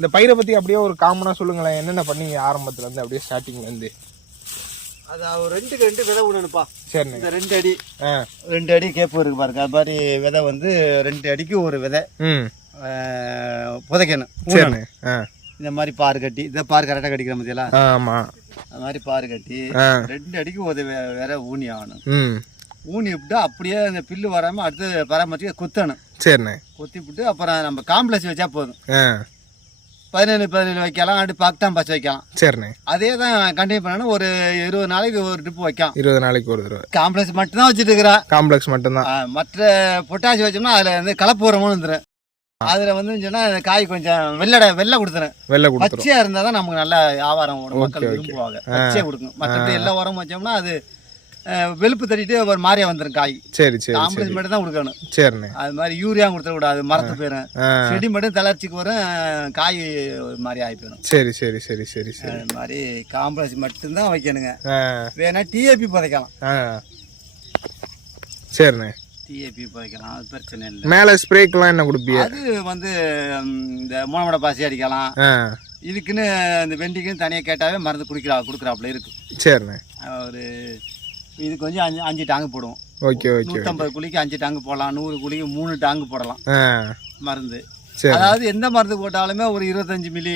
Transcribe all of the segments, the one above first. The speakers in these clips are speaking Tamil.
இந்த பயிரை பற்றி அப்படியே ஒரு காமனாக சொல்லுங்களேன், என்னென்ன பண்ணீங்க ஆரம்பத்துலேருந்து அப்படியே ஸ்டார்டிங்லேருந்து? அது ஒரு 2 விதை விடணுப்பா. சரிண்ணே. இந்த 2 அடி 2 அடி கேப்பு இருக்கு பாருங்க, அது மாதிரி விதை வந்து 2 அடிக்கு ஒரு விதை புதைக்கணும். சரிண்ணே. இந்த மாதிரி பாரு கட்டி, இதை பாரு கரெக்டாக கட்டிக்கிற மாதிரியா? ஆமாம். அது மாதிரி பாரு கட்டி 2 அடிக்கு ஒரு விதை ஊனி ஆகணும். ஊனி விட்டு அப்படியே அந்த பில்லு வராமல் அடுத்து பராமரிக்க குத்தணும். சரிண்ணே. குத்தி விட்டு அப்புறம் நம்ம காம்ப்ளெக்ஸ் வச்சா போதும். 17 வைக்கலாம், அப்படி பாக்டாம் பச்சை வைக்கலாம். சரிண்ணே. அதே தான் கண்டினியூ பண்ணணும். ஒரு 20 நாளைக்கு ஒரு ட்ரிப் வைக்கலாம். 20 நாளைக்கு ஒரு தடவை காம்ப்ளெக்ஸ் மட்டும்தான் வச்சுட்டு இருக்கிறா. காம்ப்ளெக்ஸ் மட்டும்தான். மற்ற பொட்டாசி வச்சோம்னா அதில் வந்து கலப்பு உரமும் வந்துடும். அதில் வந்து சொன்னால் காய் கொஞ்சம் வெள்ளை கொடுத்துறேன். வெள்ளை பச்சையாக இருந்தால் தான் நமக்கு நல்ல வியாபாரம் ஓடும், மக்கள் விரும்புவாங்க. பச்சையாக கொடுக்கும். மற்றபடி எல்லா உரம் வச்சோம்னா அது வெளுப்பு தட்டிட்டு ஒரு மாதிரியா வந்துடும் காய். சரி சரி. காம்ப்ளெக்ஸ் மட்டும் தான் கொடுக்கணும். சரிண்ணே. அது மாதிரி யூரியா கொடுத்துட கூடாது, மரத்து போயிடும். செடி மட்டும் தளர்ச்சிக்கு வரும், காய் ஒரு மாதிரி ஆகி போயிடும். சரி சரி சரி சரி சரி. அது மாதிரி காம்ப்ளெக்ஸ் மட்டும்தான் வைக்கணுங்க. வேணா டிஏபி புதைக்கலாம். சரிண்ணே. டிஏபி புதைக்கலாம், அது பிரச்சனை இல்லை. மேலே ஸ்ப்ரேக்கெல்லாம் என்ன கொடுப்பீங்க? அது வந்து இந்த மூணமட பாசி அடிக்கலாம். இதுக்குன்னு இந்த வெண்டிக்குன்னு தனியாக கேட்டாவே மருந்து கொடுக்குறாப்புல இருக்கு. சரிண்ணே. ஒரு இதுக்கு கொஞ்சம் 5 டாங்கு போடுவோம். Okay okay. 150 குழிக்கு 5 டாங்கு போடலாம், 100 குழிக்கு 3 டாங்கு போடலாம் மருந்து. அதாவது எந்த மருந்து போட்டாலுமே ஒரு 25 மில்லி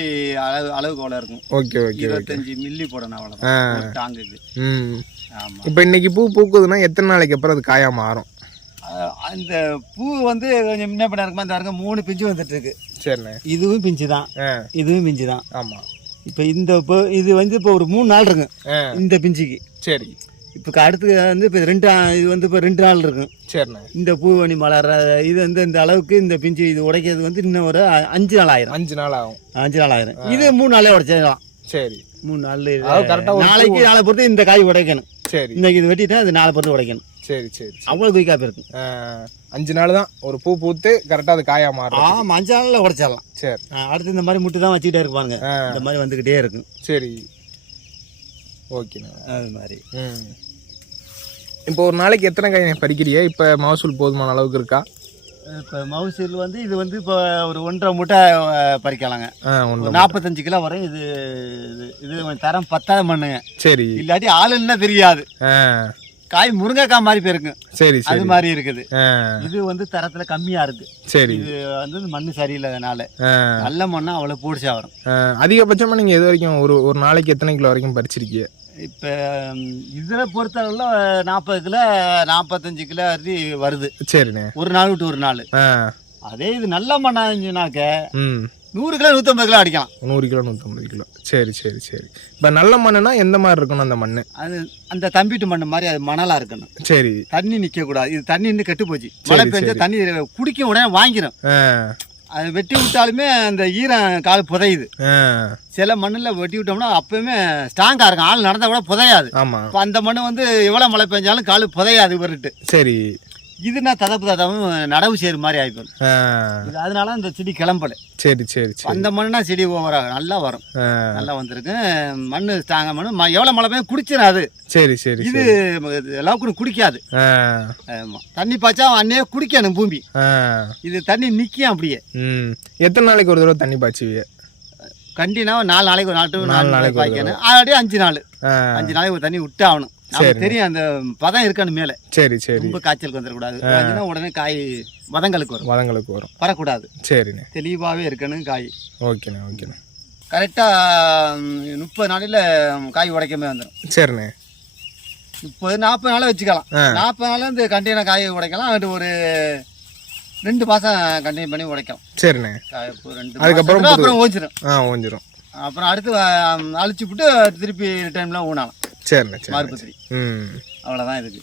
அளவுக்கு அவ்வளோ இருக்கும். Okay okay. 25 மில்லி போடணும் அவ்வளோதான் டாங்குக்கு. ஆமாம். இப்போ இன்னைக்கு பூ பூக்குதுன்னா எத்தனை நாளைக்கு அப்புறம் அது காயாக மாறும்? அந்த பூ வந்து கொஞ்சம் முன்ன பண்ண இருக்குமா, இந்த வரைக்கும் 3 பிஞ்சு வந்துட்டு இருக்கு. சரிண்ணே. இதுவும் பிஞ்சு தான், இதுவும் பிஞ்சு தான். ஆமாம். இப்போ இது வந்து இப்போ ஒரு 3 நாள் இருக்கு இந்த பிஞ்சுக்கு. சரி. இப்போ அடுத்து வந்து இப்போ இது வந்து இப்போ 2 நாள் இருக்கும். சரிண்ணே. இந்த பூவணி மலர் இது வந்து இந்த அளவுக்கு இந்த பிஞ்சு இது உடைக்கிறது வந்து இன்னும் ஒரு 5 நாள் ஆயிரும். 5 நாள் ஆகும். 5 நாள் ஆயிரும். இது 3 நாளே உடைச்சிடலாம். சரி. 3 நாள் நாளை பொறுத்து இந்த காய் உடைக்கணும். சரி. இன்னைக்கு இது வெட்டிட்டா அது நாளை பொறுத்து உடைக்கணும். சரி சரி. அவ்வளோ குயிக்காக இருக்கும். 5 நாள் தான் ஒரு பூ பூத்து கரெக்டாக அது காயா மாறும். ஆமாம், 5 நாளில் உடைச்சிடலாம். சரி. அடுத்து இந்த மாதிரி முட்டு தான் வச்சுக்கிட்டே இருப்பாங்க, இந்த மாதிரி வந்துக்கிட்டே இருக்கும். சரி. ஓகேண்ணா. அது மாதிரி. இப்போ ஒரு நாளைக்கு எத்தனை காய் பறிக்கிறியா? இப்போ மகசூல் போதுமான அளவுக்கு இருக்கா? இப்போ மகசூல் வந்து இது வந்து இப்போ ஒரு 1.5 மூட்டை பறிக்கலாங்க. 45 கிலோ வரும். இது இது தரம் 10 மண்ணுங்க. சரி. இல்லாட்டி ஆளுன்னா தெரியாது, காய் முருங்கைக்காய் மாதிரி போயிருக்கு. சரி. அது மாதிரி இருக்குது. இது வந்து தரத்துல கம்மியா இருக்கு. சரி. இது வந்து மண்ணு சரியில்லாதனால நல்ல மண்ணா அவ்வளவு போடிச்சா வரும். அதிகபட்சமா நீங்க இது வரைக்கும் ஒரு நாளைக்கு எத்தனை கிலோ வரைக்கும் பறிச்சிருக்கீங்க? இப்போ இதில் பொறுத்தளவுல 40 கிலோ 45 கிலோ அரிசி வருது. சரிண்ணே. ஒரு நாள் விட்டு ஒரு நாள். அதே இது நல்ல மண்ணா இருந்துச்சுனாக்க 100 கிலோ 150 கிலோ அடிக்கலாம். 100 கிலோ 150 கிலோ. சரி சரி சரி. இப்போ நல்ல மண்ணுனா எந்த மாதிரி இருக்கணும் அந்த மண்? அது அந்த தம்பிட்டு மண் மாதிரி அது மணலா இருக்கணும். சரி. தண்ணி நிற்க கூடாது. இது தண்ணி இன்னும் கெட்டு போச்சு. மழை பெஞ்சா தண்ணி குடிக்க உடனே வாங்கிடும். அது வெட்டி விட்டாலுமே அந்த ஈரம் கால் புதையுது. சில மண்ணில் வெட்டி விட்டோம்னா அப்பவுமே ஸ்ட்ராங்கா இருக்கும், ஆள் நடந்தா கூட புதையாது. ஆமா. இப்போ அந்த மண் வந்து எவ்வளவு மழை பெஞ்சாலும் கால் புதையாது வருட்டு. சரி. இதுனா ததப்பும் நடவு செய்யற மாதிரி ஆயிடும். அதனால அந்த செடி கிளம்பல. சரி சரி. அந்த மண்ணுனா செடி நல்லா வரும். நல்லா வந்திருக்கு. மண்ணு ஸ்ட்ராங்கா மண்ணு, எவ்வளவு மழை பெய்யும் குடிச்சிடும் அது. சரி சரி. இது அளவுக்கு குடிக்காது. தண்ணி பாய்ச்சா அன்னையே குடிக்கணும் பூமி. இது தண்ணி நிக்கும் அப்படியே. எத்தனை நாளைக்கு ஒரு தடவை தண்ணி பாய்ச்சுவீங்க? கண்டினா 4 நாளைக்கு ஒரு 4 நாளைக்கு பாய்க்கணும். அப்படியே 5 நாள் 5 நாளைக்கு ஒரு தண்ணி விட்டு ஆகணும். தெரியும் அந்த பதம் இருக்கான்னு மேல. சரி சரி. ரொம்ப காய்ச்சலுக்கு வந்துடக்கூடாது. உடனே காய் வதங்களுக்கு வரும் வரக்கூடாது. சரிண்ணே. தெளிவாகவே இருக்கணும் காய். ஓகேண்ணே ஓகேண்ணே. கரெக்டாக 30 நாளில் காய் உடைக்கமே வந்துடும். சரிண்ணே. 30-40 நாளை வச்சுக்கலாம். 40 நாள் இந்த கண்டெய்னர் காய் உடைக்கலாம். அது ஒரு 2 மாதம் கண்டினியூ பண்ணி உடைக்கலாம். சரிண்ணே. அதுக்கப்புறம் அப்புறம் ஓஞ்சிடும். அப்புறம் அடுத்து அழிச்சு விட்டு திருப்பி டைம்லாம் ஊனலாம். சரிண்ணே. மார்பத்திரி. அவ்வளோதான் இதுக்கு.